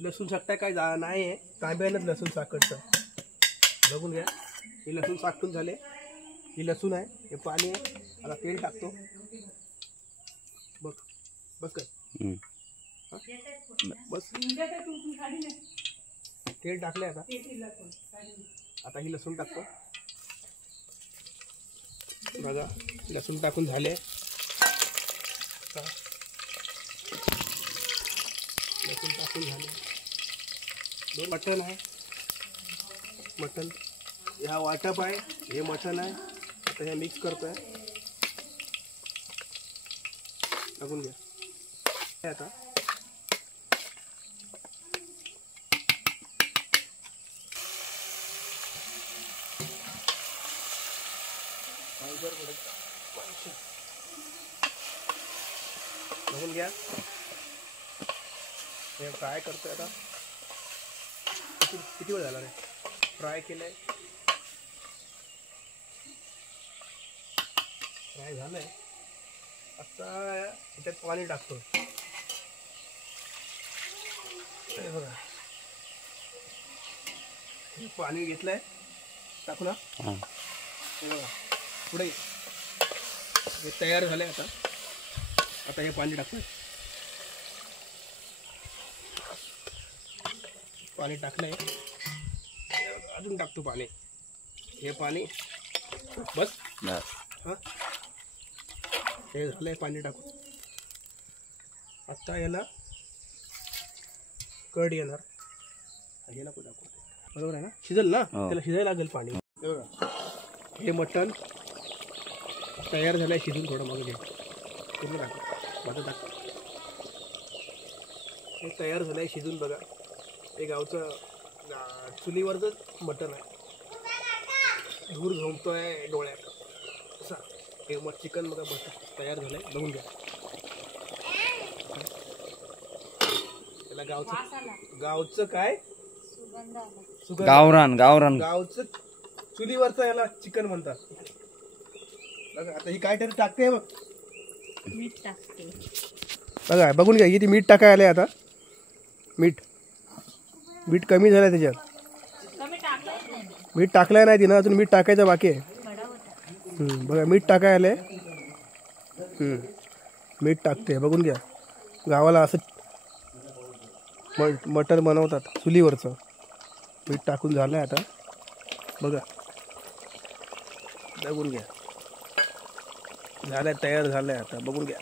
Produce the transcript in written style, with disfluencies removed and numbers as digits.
लसूण साकटाय काय नाही आहे, तांब्यानंच लसूण साकटतं. बघून घ्या, हे लसूण साकटून झाले. ही लसूण आहे, हे पाणी आहे. आता तेल टाकतो. बघ बस काय बस तेल टाकले. आता ही लसूण टाकतो. बघा लसूण टाकून झाले. लसूण टाकून झाले. दोन मटण आहे, मटण हा वाटप आहे, हे मटण आहे. आता हे मिक्स करतोय. टाकून घ्या आता. बघून घ्या, हे फ्राय करतोय आता. किती वेळ झाला रे फ्राय केलंय? फ्राय झालंय. आता त्याच्यात पाणी टाकतो. बघा पाणी घेतलंय, टाकू ना. हे बघा पुढे हे तयार झालंय. आता हे पाणी टाकतोय. पाणी टाकलंय, अजून टाकतो पाणी. हे पाणी बस. हां हे झालंय पाणी टाकून. आता याला कड येणार. हे नको टाकू, बरोबर आहे ना? शिजेल ना, त्याला शिजायला लागेल पाणी. हे बघा हे मटण तयार झालंय शिजून. थोडं मग घे पूर्ण टाकू, माझं टाक. हे तयार झालंय शिजून. बघा हे गावचं चुलीवरच मटण आहे. धूर झोंबतोय डोळ्यात असा. हे मग चिकन बघा मटण तयार झालंय. बघून घ्या. त्याला गावचं काय गावरान गावचं चुलीवरचं याला चिकन म्हणतात. बघा आता ही काय तरी टाकते बघ. मीठ टाकते. बघा बघून घ्या, किती मीठ टाकाय आले. आता मीठ कमी झालं त्याच्यात. मीठ टाकलंय नाही तिनं, अजून मीठ टाकायचं बाकी आहे. बघा मीठ टाकाय आलंय. मीठ टाकते. बघून घ्या, गावाला असं मटण बनवतात चुलीवरचं. मीठ टाकून झालंय आता. बघा बघून घ्या, झालंय तयार झालंय आता. बघून घ्या.